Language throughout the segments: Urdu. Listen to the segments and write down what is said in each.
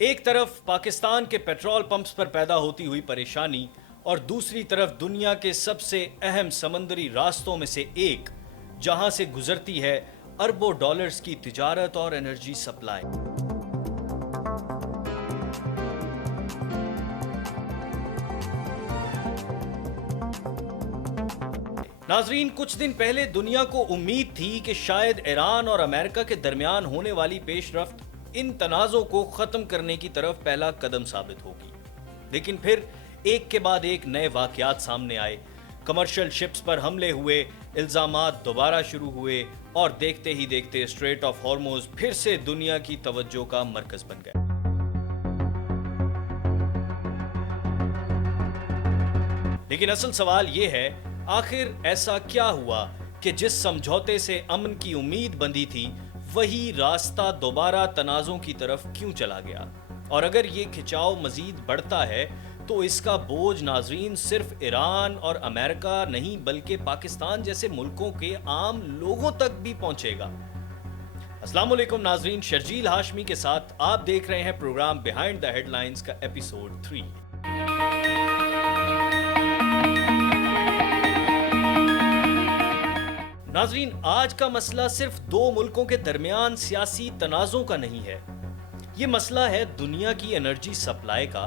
ایک طرف پاکستان کے پیٹرول پمپس پر پیدا ہوتی ہوئی پریشانی اور دوسری طرف دنیا کے سب سے اہم سمندری راستوں میں سے ایک جہاں سے گزرتی ہے اربوں ڈالرز کی تجارت اور انرجی سپلائی۔ ناظرین، کچھ دن پہلے دنیا کو امید تھی کہ شاید ایران اور امریکہ کے درمیان ہونے والی پیش رفت ان تنازعوں کو ختم کرنے کی طرف پہلا قدم ثابت ہوگی، لیکن پھر ایک کے بعد ایک نئے واقعات سامنے آئے، کمرشل شپس پر حملے ہوئے، الزامات دوبارہ شروع ہوئے اور دیکھتے ہی دیکھتے اسٹریٹ آف ہارموز پھر سے دنیا کی توجہ کا مرکز بن گیا۔ لیکن اصل سوال یہ ہے، آخر ایسا کیا ہوا کہ جس سمجھوتے سے امن کی امید بندھی تھی وہی راستہ دوبارہ تنازعوں کی طرف کیوں چلا گیا؟ اور اگر یہ کھچاؤ مزید بڑھتا ہے تو اس کا بوجھ ناظرین صرف ایران اور امریکہ نہیں بلکہ پاکستان جیسے ملکوں کے عام لوگوں تک بھی پہنچے گا۔ السلام علیکم ناظرین، شرجیل ہاشمی کے ساتھ آپ دیکھ رہے ہیں programme behind the headlines کا ایپیسوڈ 3۔ ناظرین، آج کا مسئلہ صرف دو ملکوں کے درمیان سیاسی تنازعوں کا نہیں ہے، یہ مسئلہ ہے دنیا کی انرجی سپلائی کا،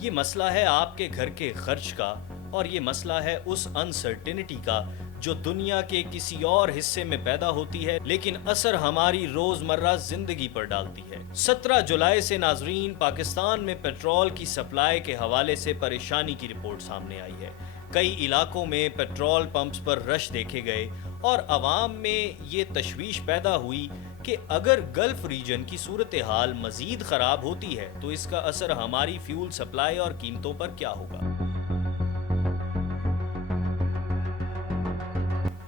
یہ مسئلہ ہے آپ کے گھر کے خرچ کا، اور یہ مسئلہ ہے اس انسرٹینٹی کا جو دنیا کے کسی اور حصے میں پیدا ہوتی ہے لیکن اثر ہماری روزمرہ زندگی پر ڈالتی ہے۔ 17 جولائی سے ناظرین پاکستان میں پیٹرول کی سپلائی کے حوالے سے پریشانی کی رپورٹ سامنے آئی ہے۔ کئی علاقوں میں پیٹرول پمپس پر رش دیکھے گئے اور عوام میں یہ تشویش پیدا ہوئی کہ اگر گلف ریجن کی صورتحال مزید خراب ہوتی ہے تو اس کا اثر ہماری فیول سپلائی اور قیمتوں پر کیا ہوگا۔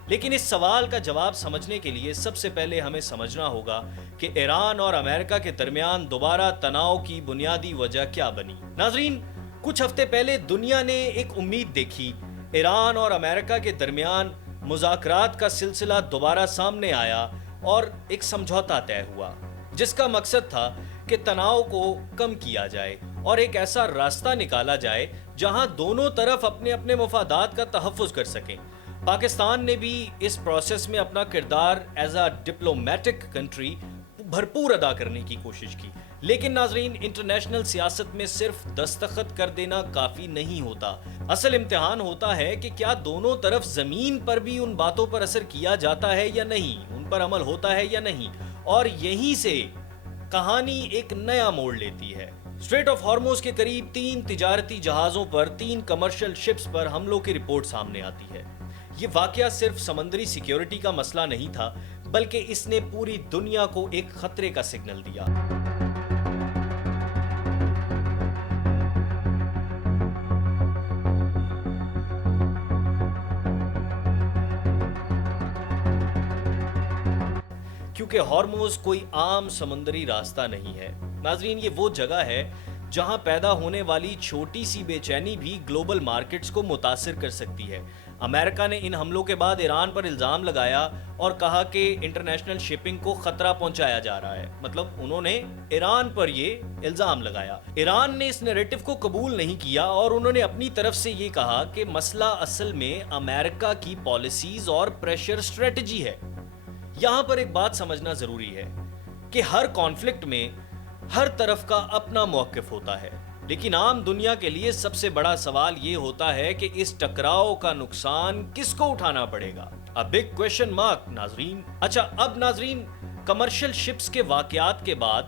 لیکن اس سوال کا جواب سمجھنے کے لیے سب سے پہلے ہمیں سمجھنا ہوگا کہ ایران اور امریکہ کے درمیان دوبارہ تناؤ کی بنیادی وجہ کیا بنی۔ ناظرین، کچھ ہفتے پہلے دنیا نے ایک امید دیکھی، ایران اور امریکہ کے درمیان مذاکرات کا سلسلہ دوبارہ سامنے آیا اور ایک سمجھوتا طے ہوا جس کا مقصد تھا کہ تناؤ کو کم کیا جائے اور ایک ایسا راستہ نکالا جائے جہاں دونوں طرف اپنے اپنے مفادات کا تحفظ کر سکیں۔ پاکستان نے بھی اس پروسیس میں اپنا کردار ایز اے ڈپلومیٹک کنٹری بھرپور ادا کرنے کی کوشش کی، لیکن ناظرین انٹرنیشنل سیاست میں صرف دستخط کر دینا کافی نہیں ہوتا، اصل امتحان ہوتا ہے کہ کیا دونوں طرف زمین پر بھی ان باتوں پر اثر کیا جاتا ہے یا نہیں، ان پر عمل ہوتا ہے یا نہیں، اور یہیں سے کہانی ایک نیا موڑ لیتی ہے۔ اسٹریٹ آف ہارموز کے قریب 3 تجارتی جہازوں پر 3 کمرشل شپس پر حملوں کی رپورٹ سامنے آتی ہے۔ یہ واقعہ صرف سمندری سیکیورٹی کا مسئلہ نہیں تھا بلکہ اس نے پوری دنیا کو ایک خطرے کا سگنل دیا۔ کیونکہ ہارموز کوئی عام سمندری راستہ نہیں ہے ناظرین، یہ وہ جگہ ہے جہاں پیدا ہونے والی چھوٹی سی بے چینی بھی گلوبل مارکیٹس کو متاثر کر سکتی ہے۔ امریکہ نے ان حملوں کے بعد ایران پر الزام لگایا اور کہا کہ انٹرنیشنل شپنگ کو خطرہ پہنچایا جا رہا ہے، مطلب انہوں نے ایران پر یہ الزام لگایا۔ ایران نے اس نیریٹو کو قبول نہیں کیا اور انہوں نے اپنی طرف سے یہ کہا کہ مسئلہ اصل میں امریکہ کی پالیسیز اور پریشر اسٹریٹجی ہے۔ یہاں پر ایک بات سمجھنا ضروری ہے کہ ہر کانفلکٹ میں ہر طرف کا اپنا موقف ہوتا ہے، لیکن عام دنیا کے لیے سب سے بڑا سوال یہ ہوتا ہے کہ اس ٹکراؤ کا نقصان کس کو اٹھانا پڑے گا؟ A big question mark ناظرین۔ اچھا، اب ناظرین کمرشل شپس کے واقعات کے بعد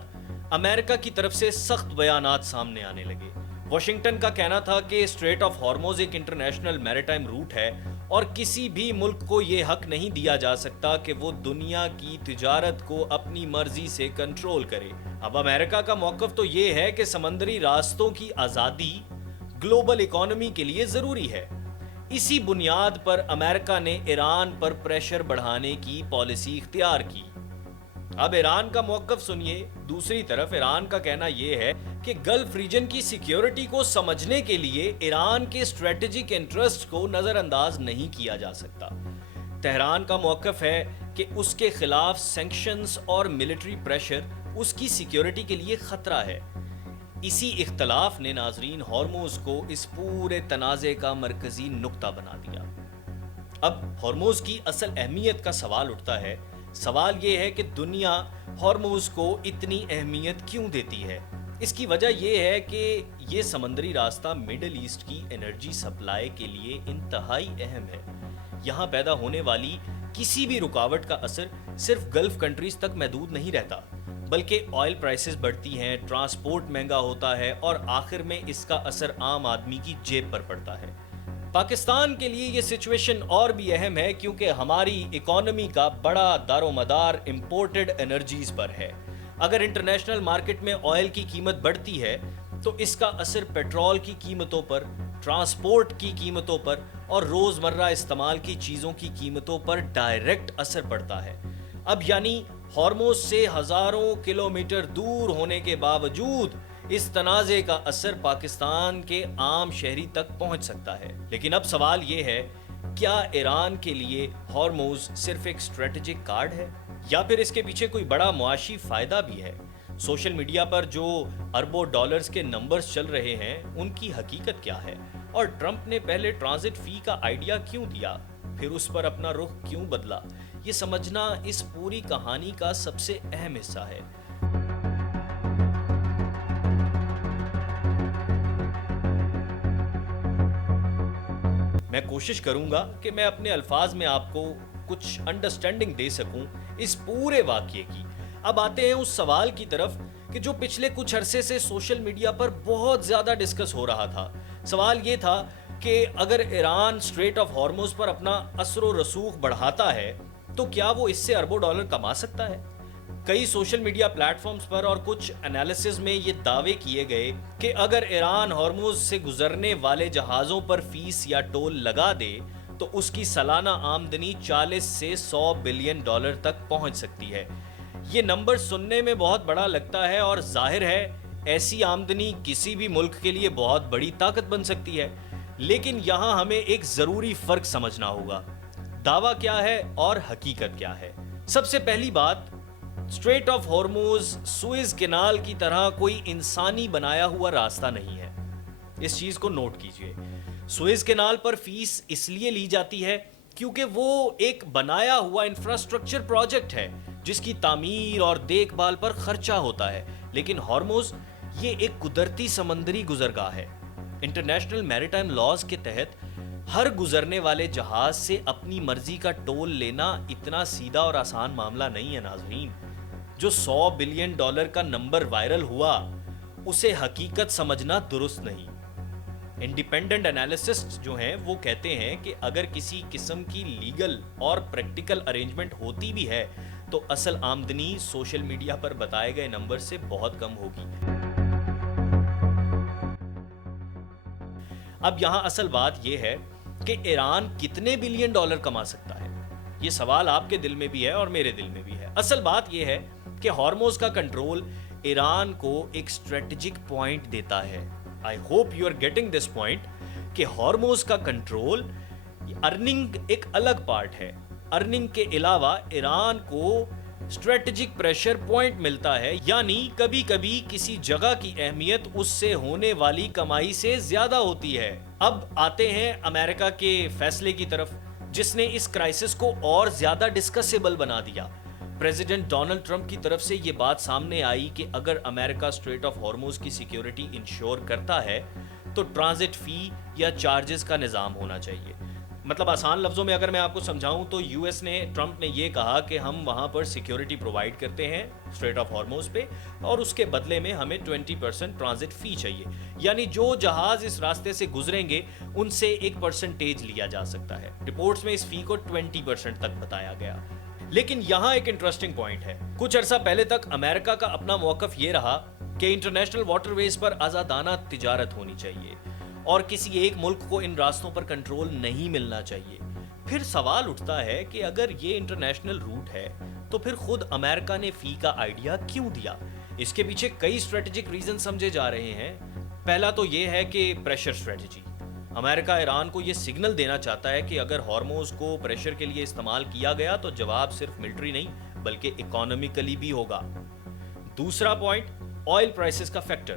امریکہ کی طرف سے سخت بیانات سامنے آنے لگے۔ واشنگٹن کا کہنا تھا کہ اسٹریٹ آف ہارموز ایک انٹرنیشنل میریٹائم روٹ ہے اور کسی بھی ملک کو یہ حق نہیں دیا جا سکتا کہ وہ دنیا کی تجارت کو اپنی مرضی سے کنٹرول کرے۔ اب امریکہ کا موقف تو یہ ہے کہ سمندری راستوں کی آزادی گلوبل اکانومی کے لیے ضروری ہے۔ اسی بنیاد پر امریکہ نے ایران پر پریشر بڑھانے کی پالیسی اختیار کی۔ اب ایران کا موقف سنیے۔ دوسری طرف ایران کا کہنا یہ ہے کہ گلف ریجن کی سیکیورٹی کو سمجھنے کے لیے ایران کے اسٹریٹجک انٹرسٹ کو نظر انداز نہیں کیا جا سکتا۔ تہران کا موقف ہے کہ اس کے خلاف سینکشنز اور ملٹری پریشر اس کی سیکیورٹی کے لیے خطرہ ہے۔ اسی اختلاف نے ناظرین ہارموز کو اس پورے تنازع کا مرکزی نقطہ بنا دیا۔ اب ہارموز کی اصل اہمیت کا سوال اٹھتا ہے۔ سوال یہ ہے کہ دنیا ہارموز کو اتنی اہمیت کیوں دیتی ہے؟ اس کی وجہ یہ ہے کہ یہ سمندری راستہ مڈل ایسٹ کی انرجی سپلائی کے لیے انتہائی اہم ہے۔ یہاں پیدا ہونے والی کسی بھی رکاوٹ کا اثر صرف گلف کنٹریز تک محدود نہیں رہتا، بلکہ آئل پرائسز بڑھتی ہیں، ٹرانسپورٹ مہنگا ہوتا ہے اور آخر میں اس کا اثر عام آدمی کی جیب پر پڑتا ہے۔ پاکستان کے لیے یہ سچویشن اور بھی اہم ہے کیونکہ ہماری اکانومی کا بڑا دار و مدار امپورٹڈ انرجیز پر ہے۔ اگر انٹرنیشنل مارکیٹ میں آئل کی قیمت بڑھتی ہے تو اس کا اثر پیٹرول کی قیمتوں پر، ٹرانسپورٹ کی قیمتوں پر اور روزمرہ استعمال کی چیزوں کی قیمتوں پر ڈائریکٹ اثر پڑتا ہے۔ اب یعنی ہارموز سے ہزاروں کلومیٹر دور ہونے کے باوجود اس تنازع کا اثر پاکستان کے عام شہری تک پہنچ سکتا ہے۔ لیکن اب سوال یہ ہے، کیا ایران کے لیے ہارموز صرف ایک اسٹریٹجک کارڈ ہے یا پھر اس کے پیچھے کوئی بڑا معاشی فائدہ بھی ہے؟ سوشل میڈیا پر جو اربوں ڈالرز کے نمبرز چل رہے ہیں ان کی حقیقت کیا ہے؟ اور ٹرمپ نے پہلے ٹرانزٹ فی کا آئیڈیا کیوں دیا، پھر اس پر اپنا رخ کیوں بدلا؟ یہ سمجھنا اس پوری کہانی کا سب سے اہم حصہ ہے۔ میں کوشش کروں گا کہ میں اپنے الفاظ میں آپ کو کچھ انڈرسٹینڈنگ دے سکوں اس پورے واقعے کی۔ اب آتے ہیں اس سوال کی طرف کہ جو پچھلے کچھ عرصے سے سوشل میڈیا پر بہت زیادہ ڈسکس ہو رہا تھا۔ سوال یہ تھا کہ اگر ایران اسٹریٹ آف ہارموز پر اپنا اثر و رسوخ بڑھاتا ہے تو کیا وہ اس سے اربوں ڈالر کما سکتا ہے؟ کئی سوشل میڈیا پلیٹ فارمز پر اور کچھ انالیسز میں یہ دعوے کیے گئے کہ اگر ایران ہارموز سے گزرنے والے جہازوں پر فیس یا ٹول لگا دے تو اس کی سالانہ آمدنی 40 سے 100 بلین ڈالر تک پہنچ سکتی ہے۔ یہ نمبر سننے میں بہت بڑا لگتا ہے اور ظاہر ہے ایسی آمدنی کسی بھی ملک کے لیے بہت بڑی طاقت بن سکتی ہے، لیکن یہاں ہمیں ایک ضروری فرق سمجھنا ہوگا۔ دعویٰ کیا ہے اور حقیقت کیا ہے؟ سب سے پہلی بات، اسٹریٹ آف ہارموز سوئز کینال کی طرح کوئی انسانی بنایا ہوا راستہ نہیں ہے۔ اس چیز کو نوٹ کیجئے۔ سوئز کینال پر فیس اس لیے لی جاتی ہے کیونکہ وہ ایک بنایا ہوا انفراسٹرکچر پروجیکٹ ہے جس کی تعمیر اور دیکھ بھال پر خرچہ ہوتا ہے، لیکن ہارموز یہ ایک قدرتی سمندری گزرگاہ ہے۔ انٹرنیشنل میریٹائم لاز کے تحت ہر گزرنے والے جہاز سے اپنی مرضی کا ٹول لینا اتنا سیدھا اور آسان معاملہ نہیں ہے ناظرین۔ جو 100 بلین ڈالر کا نمبر وائرل ہوا اسے حقیقت سمجھنا درست نہیں۔ انڈیپینڈنٹ انالیسسٹ جو ہیں وہ کہتے ہیں کہ اگر کسی قسم کی لیگل اور پریکٹیکل ارینجمنٹ ہوتی بھی ہے تو اصل آمدنی سوشل میڈیا پر بتائے گئے نمبر سے بہت کم ہوگی۔ اب یہاں اصل بات یہ ہے کہ ایران کتنے بلین ڈالر کما سکتا ہے؟ یہ سوال آپ کے دل میں بھی ہے اور میرے دل میں بھی ہے۔ اصل بات یہ ہے کہ ہارموز کا کنٹرول ایران کو ایک اسٹریٹجک پوائنٹ دیتا ہے۔ I hope you are getting this point کہ ہارموز کا کنٹرول ارننگ ایک الگ پارٹ ہے۔ ارننگ کے علاوہ ایران کو اسٹریٹجک پریشر پوائنٹ ملتا ہے، یعنی کبھی کبھی کسی جگہ کی اہمیت اس سے ہونے والی کمائی سے زیادہ ہوتی ہے۔ اب آتے ہیں امریکہ کے فیصلے کی طرف جس نے اس کرائسس کو اور زیادہ ڈسکسیبل بنا دیا۔ پریزیڈنٹ ڈونلڈ ٹرمپ کی طرف سے یہ بات سامنے آئی کہ اگر امریکہ اسٹریٹ آف ہارموز کی سیکیورٹی انشور کرتا ہے تو ٹرانزٹ فی یا چارجز کا نظام ہونا چاہیے۔ مطلب آسان لفظوں میں اگر میں آپ کو سمجھاؤں تو یو ایس نے، ٹرمپ نے یہ کہا کہ ہم وہاں پر سیکیورٹی پرووائڈ کرتے ہیں اسٹریٹ آف ہارموز پہ اور اس کے بدلے میں ہمیں 20% ٹرانزٹ فی چاہیے، یعنی جو جہاز اس راستے سے گزریں گے ان سے ایک پرسنٹیج لیا جا سکتا ہے۔ رپورٹس میں اس فی کو 20% تک بتایا گیا۔ لیکن یہاں ایک انٹرسٹنگ پوائنٹ ہے۔ کچھ عرصہ پہلے تک امریکہ کا اپنا موقف یہ رہا کہ انٹرنیشنل واٹر ویز پر آزادانہ تجارت ہونی چاہیے اور کسی ایک ملک کو ان راستوں پر کنٹرول نہیں ملنا چاہیے۔ پھر سوال اٹھتا ہے کہ اگر یہ انٹرنیشنل روٹ ہے تو پھر خود امریکہ نے فی کا آئیڈیا کیوں دیا؟ اس کے پیچھے کئی اسٹریٹجک ریزن سمجھے جا رہے ہیں۔ پہلا تو یہ ہے کہ پریشر اسٹریٹجی۔ امریکہ ایران کو یہ سگنل دینا چاہتا ہے کہ اگر ہارموز کو پریشر کے لیے استعمال کیا گیا تو جواب صرف ملٹری نہیں بلکہ اکانومیکلی بھی ہوگا۔ دوسرا پوائنٹ، آئل پرائسز کا فیکٹر۔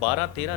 12-13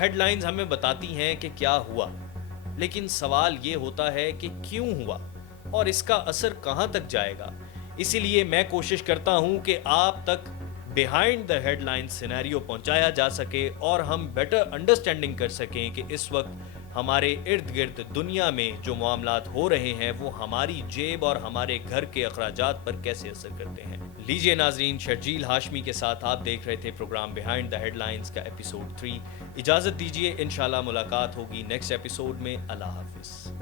ہیڈ لائنز ہمیں بتاتی ہیں کہ کیا ہوا، لیکن سوال یہ ہوتا ہے کہ کیوں ہوا اور اس کا اثر کہاں تک جائے گا۔ اسی لیے میں کوشش کرتا ہوں کہ آپ تک behind the headline scenario پہنچایا جا سکے اور ہم بیٹر انڈرسٹینڈنگ کر سکیں کہ اس وقت ہمارے ارد گرد دنیا میں جو معاملات ہو رہے ہیں وہ ہماری جیب اور ہمارے گھر کے اخراجات پر کیسے اثر کرتے ہیں۔ لیجئے ناظرین، شرجیل ہاشمی کے ساتھ آپ دیکھ رہے تھے programme behind the headlines کا ایپیسوڈ 3۔ اجازت دیجیے، انشاءاللہ ملاقات ہوگی نیکسٹ ایپیسوڈ میں۔ اللہ حافظ۔